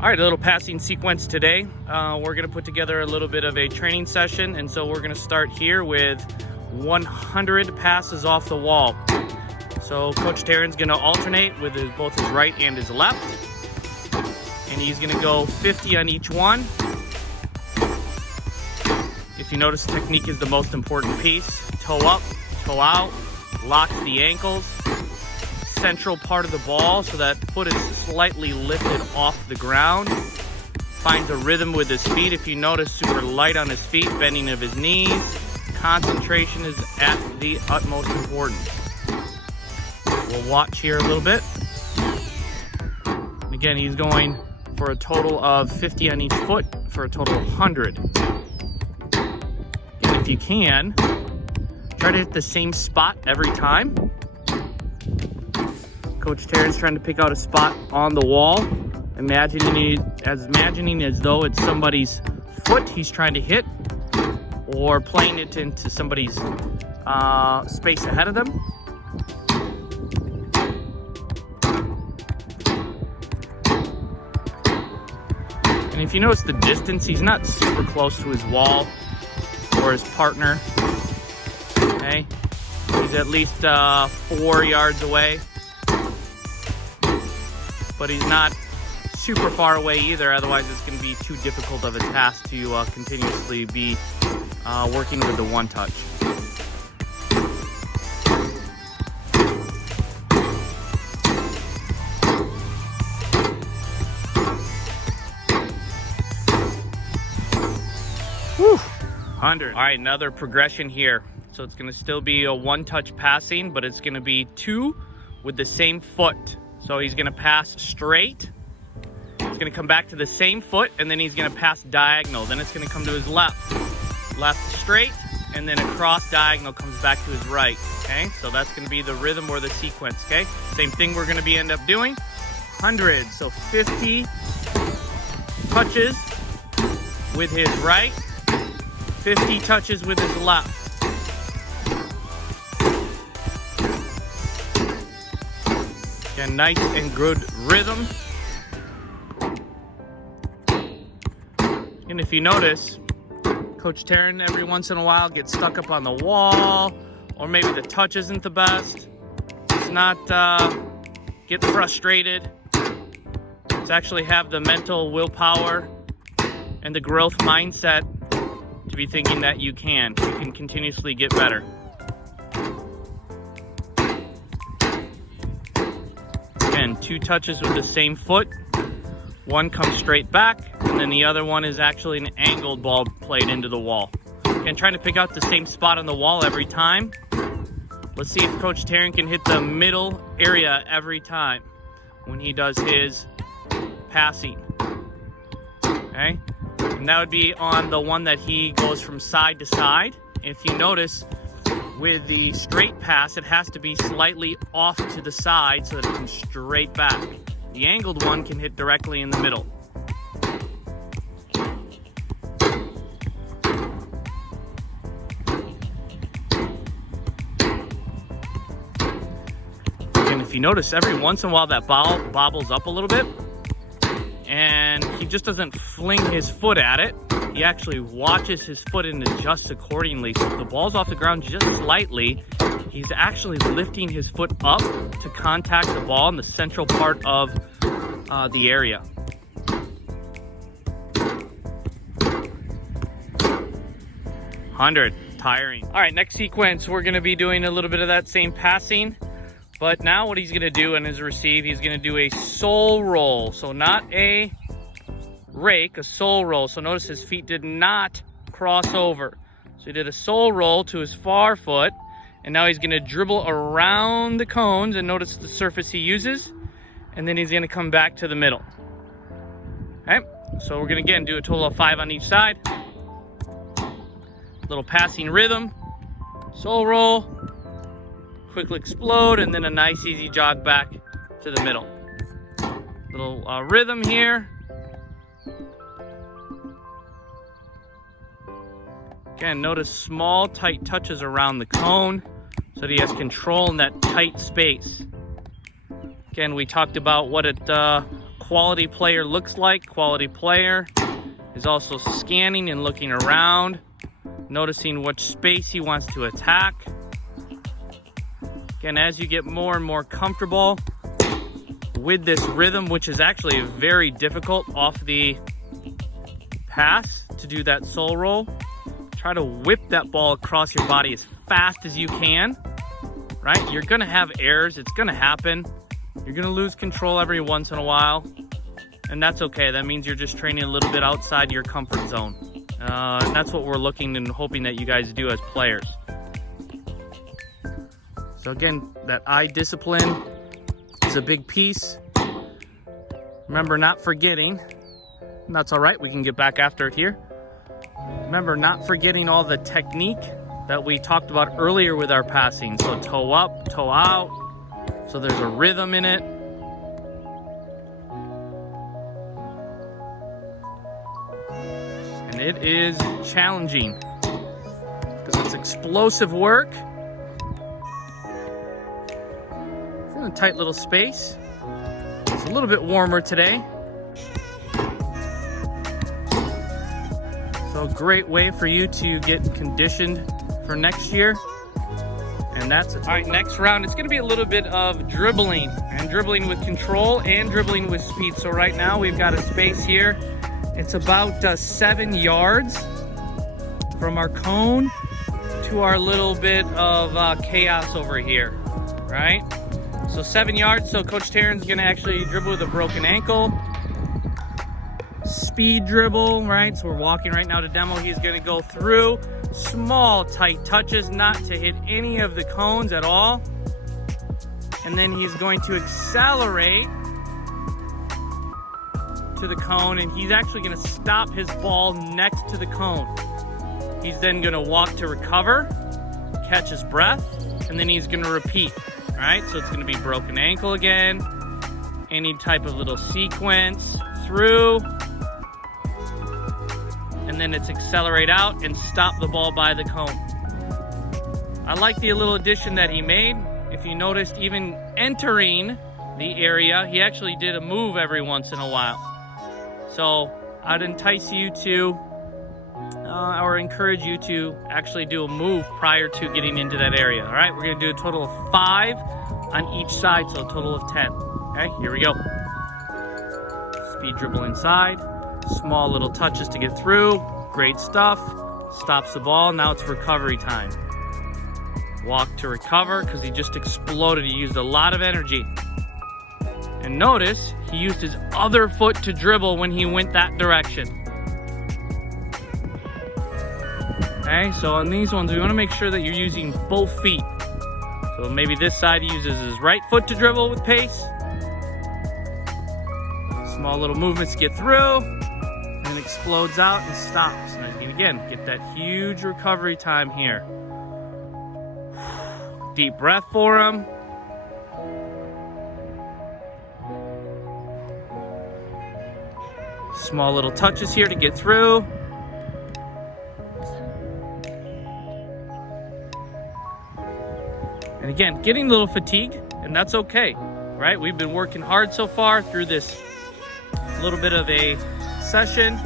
All right, a little passing sequence today. We're gonna put together a little bit of a training session, and so we're gonna start here with 100 passes off the wall. So Coach Taryn's gonna alternate with both his right and his left, and he's gonna go 50 on each one. If you notice, technique is the most important piece. Toe up, toe out, locks the ankles, central part of the ball so that foot is slightly lifted off the ground. Finds a rhythm with his feet. If you notice, super light on his feet, bending of his knees. Concentration is at the utmost importance. We'll watch here a little bit. And again, he's going for a total of 50 on each foot for a total of 100. And if you can, try to hit the same spot every time. Coach Taryn's trying to pick out a spot on the wall, imagining as though it's somebody's foot he's trying to hit, or playing it into somebody's space ahead of them. And if you notice the distance, he's not super close to his wall or his partner. Okay, he's at least 4 yards away. But he's not super far away either, otherwise it's going to be too difficult of a task to continuously be working with the one touch. Whew. 100. All right, another progression here. So it's going to still be a one touch passing, but it's going to be two with the same foot. So he's gonna pass straight, he's gonna come back to the same foot, and then he's gonna pass diagonal. Then it's gonna come to his left. Left straight, and then across diagonal comes back to his right, okay? So that's gonna be the rhythm or the sequence, okay? Same thing we're gonna end up doing. 100, so 50 touches with his right, 50 touches with his left. Again, nice and good rhythm. And if you notice, Coach Taryn every once in a while gets stuck up on the wall, or maybe the touch isn't the best. It's not get frustrated. It's actually have the mental willpower and the growth mindset to be thinking that you can continuously get better. Again, two touches with the same foot. One comes straight back, and then the other one is actually an angled ball played into the wall. Again, trying to pick out the same spot on the wall every time. Let's see if Coach Taryn can hit the middle area every time when he does his passing. Okay, and that would be on the one that he goes from side to side. If you notice, with the straight pass, it has to be slightly off to the side so that it comes straight back. The angled one can hit directly in the middle. And if you notice, every once in a while that ball bobbles up a little bit, and he just doesn't fling his foot at it. He actually watches his foot and adjusts accordingly. So if the ball's off the ground just slightly, he's actually lifting his foot up to contact the ball in the central part of the area. Tiring. All right, next sequence, we're gonna be doing a little bit of that same passing, but now what he's gonna do in his receive, he's gonna do a sole roll. So not a rake, a sole roll. So notice his feet did not cross over. So he did a sole roll to his far foot, and now he's gonna dribble around the cones, and notice the surface he uses, and then he's gonna come back to the middle. Okay, so we're gonna again do a total of 5 on each side. Little passing rhythm, sole roll, quickly explode, and then a nice easy jog back to the middle. Little rhythm here. Again, notice small, tight touches around the cone so that he has control in that tight space. Again, we talked about what it quality player looks like. Quality player is also scanning and looking around, noticing which space he wants to attack. Again, as you get more and more comfortable with this rhythm, which is actually very difficult off the pass to do that soul roll, try to whip that ball across your body as fast as you can, right? You're gonna have errors, it's gonna happen. You're gonna lose control every once in a while, and that's okay. That means you're just training a little bit outside your comfort zone. And that's what we're looking and hoping that you guys do as players. So again, that eye discipline is a big piece. Remember, not forgetting, and that's all right, we can get back after it here. Remember, not forgetting all the technique that we talked about earlier with our passing. So toe up, toe out, so there's a rhythm in it. And it is challenging because it's explosive work. It's in a tight little space. It's a little bit warmer today. So a great way for you to get conditioned for next year. And that's it. All right, next round, it's gonna be a little bit of dribbling, and dribbling with control and dribbling with speed. So right now we've got a space here. It's about 7 yards from our cone to our little bit of chaos over here, right? So 7 yards, so Coach Taryn's gonna actually dribble with a broken ankle. Speed dribble, right? So we're walking right now to demo. He's gonna go through small, tight touches, not to hit any of the cones at all. And then he's going to accelerate to the cone, and he's actually gonna stop his ball next to the cone. He's then gonna walk to recover, catch his breath, and then he's gonna repeat, right? So it's gonna be broken ankle again, any type of little sequence through, and then it's accelerate out and stop the ball by the cone. I like the little addition that he made. If you noticed, even entering the area, he actually did a move every once in a while. So I'd entice you to, or encourage you to actually do a move prior to getting into that area. All right, we're gonna do a total of 5 on each side, so a total of 10. Okay, here we go. Speed dribble inside. Small little touches to get through. Great stuff. Stops the ball. Now it's recovery time. Walk to recover because he just exploded. He used a lot of energy. And notice he used his other foot to dribble when he went that direction. Okay, so on these ones, we want to make sure that you're using both feet. So maybe this side he uses his right foot to dribble with pace. Small little movements to get through. And explodes out and stops. And again, get that huge recovery time here. Deep breath for him. Small little touches here to get through. And again, getting a little fatigued, and that's okay, right? We've been working hard so far through this little bit of a session.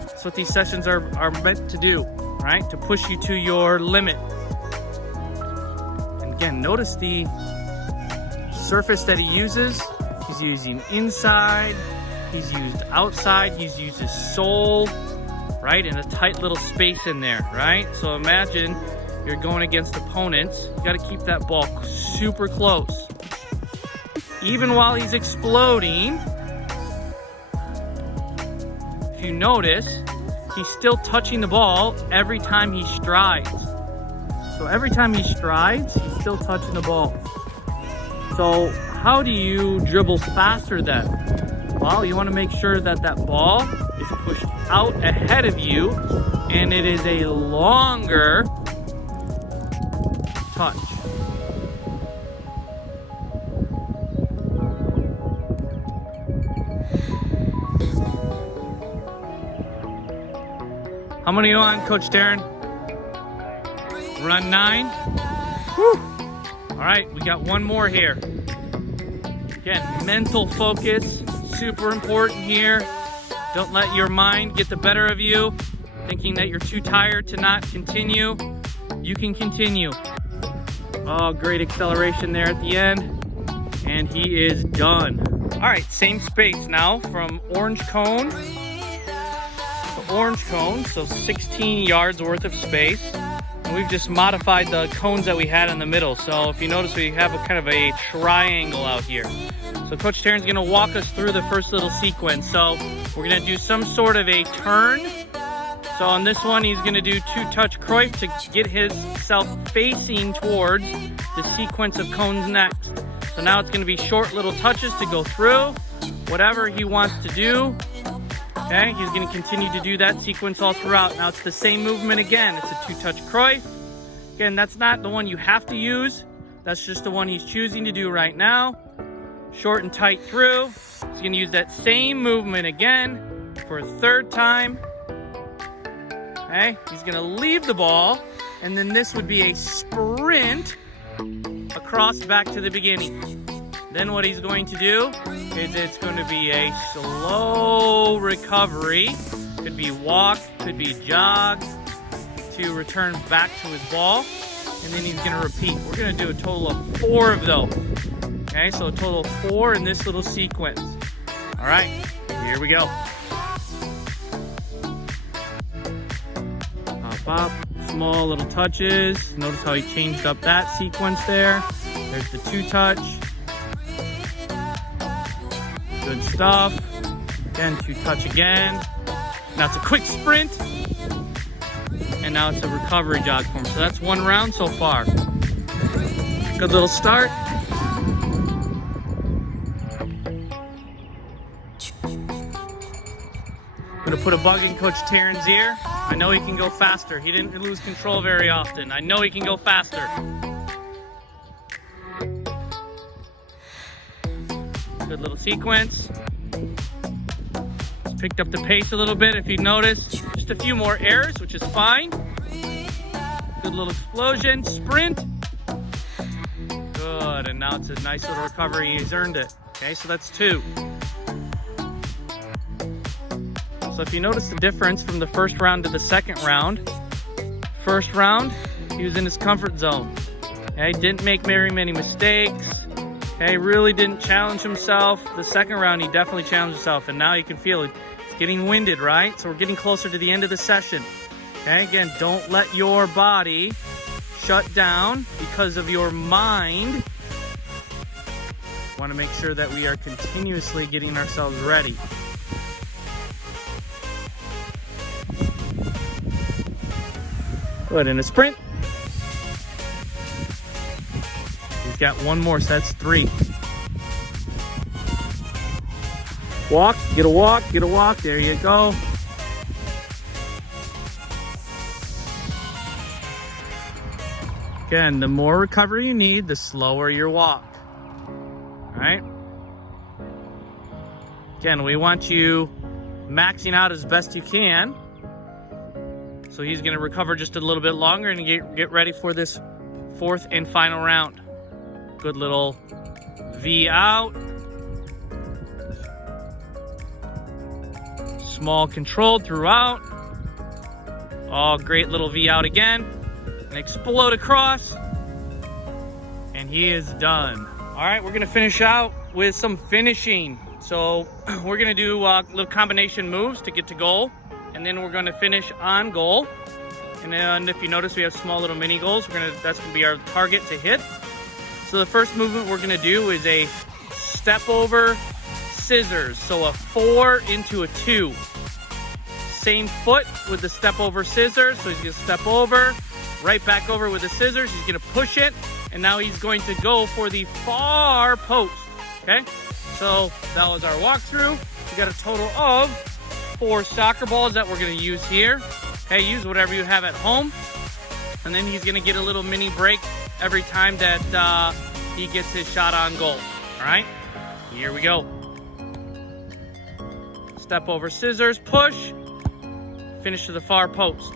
That's what these sessions are meant to do, right? To push you to your limit. And again, notice the surface that he uses. He's using inside, he's used outside, he's used his sole, right? In a tight little space in there, right? So imagine you're going against opponents. You gotta keep that ball super close. Even while he's exploding, if you notice, he's still touching the ball every time he strides. So every time he strides, he's still touching the ball. So how do you dribble faster then? Well, you want to make sure that that ball is pushed out ahead of you and it is a longer touch. How many are on, Coach Darren? Run 9. Whew. All right, we got one more here. Again, mental focus, super important here. Don't let your mind get the better of you, thinking that you're too tired to not continue. You can continue. Oh, great acceleration there at the end. And he is done. All right, same space now from orange cone to orange cone, so 16 yards worth of space. And we've just modified the cones that we had in the middle. So if you notice, we have a kind of a triangle out here. So Coach Taryn's gonna walk us through the first little sequence. So we're gonna do some sort of a turn. So on this one, he's gonna do 2-touch Cruyff to get himself facing towards the sequence of cones next. So now it's gonna be short little touches to go through whatever he wants to do. Okay, he's gonna continue to do that sequence all throughout. Now it's the same movement again. It's a 2-touch Cruyff. Again, that's not the one you have to use. That's just the one he's choosing to do right now. Short and tight through. He's gonna use that same movement again for a third time. Okay, he's gonna leave the ball, and then this would be a sprint across back to the beginning. Then what he's going to do is it's going to be a slow recovery. Could be walk, could be jog, to return back to his ball, and then he's gonna repeat. We're gonna do a total of 4 of those. Okay, so a total of 4 in this little sequence. All right, here we go. Up, small little touches. Notice how he changed up that sequence there. There's the 2-touch. Good stuff. Again, 2-touch again. Now it's a quick sprint. And now it's a recovery jog form. So that's 1 round so far. Good little start. I'm gonna put a bug in Coach Taryn's ear. I know he can go faster. He didn't lose control very often. I know he can go faster. Good little sequence. Just picked up the pace a little bit if you notice. Just a few more errors, which is fine. Good little explosion, sprint. Good, and now it's a nice little recovery. He's earned it. Okay, so that's 2. So if you notice the difference from the first round to the second round, first round, he was in his comfort zone. Okay, didn't make very many mistakes. Okay, really didn't challenge himself. The second round, he definitely challenged himself, and now you can feel it. It's getting winded, right? So we're getting closer to the end of the session. Okay, again, don't let your body shut down because of your mind. Want to make sure that we are continuously getting ourselves ready. Good, in a sprint. He's got 1 more, so that's 3. Walk, get a walk, get a walk. There you go. Again, the more recovery you need, the slower your walk. All right? Again, we want you maxing out as best you can. So he's gonna recover just a little bit longer and get ready for this 4th and final round. Good little V out. Small controlled throughout. Oh, great little V out again. And explode across. And he is done. All right, we're gonna finish out with some finishing. So we're gonna do little combination moves to get to goal. And then we're gonna finish on goal. And then if you notice, we have small little mini goals. That's gonna be our target to hit. So the first movement we're gonna do is a step over scissors. So a 4 into a 2. Same foot with the step over scissors. So he's gonna step over, right back over with the scissors. He's gonna push it, and now he's going to go for the far post, okay? So that was our walkthrough. We got a total of 4 soccer balls that we're gonna use here. Okay, use whatever you have at home. And then he's gonna get a little mini break every time that he gets his shot on goal, all right? Here we go. Step over scissors, push, finish to the far post.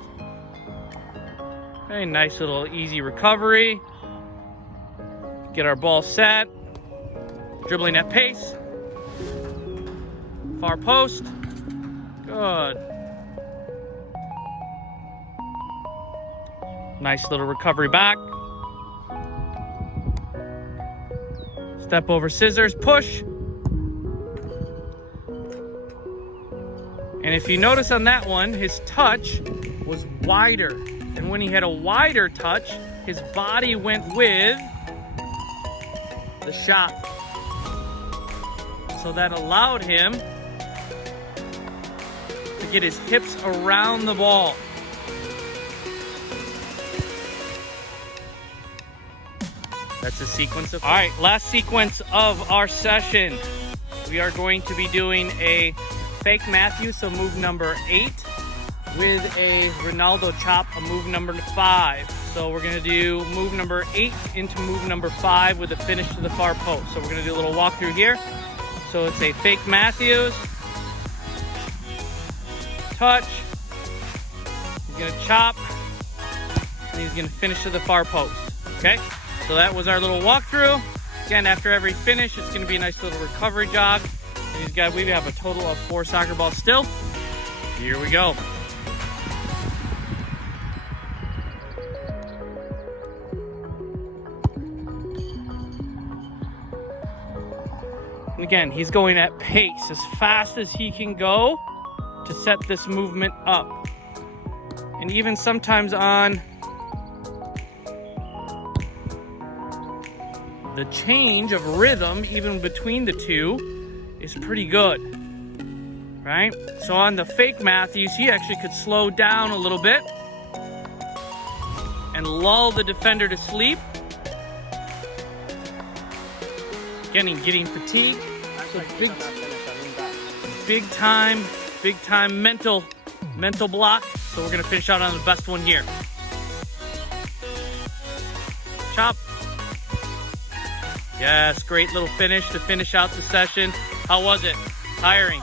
Okay, nice little easy recovery. Get our ball set, dribbling at pace. far post. Good. Nice little recovery back. Step over scissors, push. And if you notice on that one, his touch was wider. And when he had a wider touch, his body went with the shot. So that allowed him to get his hips around the ball. That's a sequence of... All right, last sequence of our session. We are going to be doing a fake Matthew, so move number 8, with a Ronaldo chop, a move number 5. So we're gonna do move number 8 into move number 5 with a finish to the far post. So we're gonna do a little walkthrough here. So it's a fake Matthews, touch, he's gonna chop, and he's gonna finish to the far post, okay? So that was our little walkthrough. Again, after every finish, it's gonna be a nice little recovery jog. And we have a total of 4 soccer balls still. Here we go. And again, he's going at pace, as fast as he can go to set this movement up. And even sometimes on the change of rhythm, even between the two, is pretty good, right? So on the fake Matthews, he actually could slow down a little bit and lull the defender to sleep. Getting fatigued. So big time mental block. So we're gonna finish out on the best one here. Chop. Yes, great little finish to finish out the session. How was it? Tiring?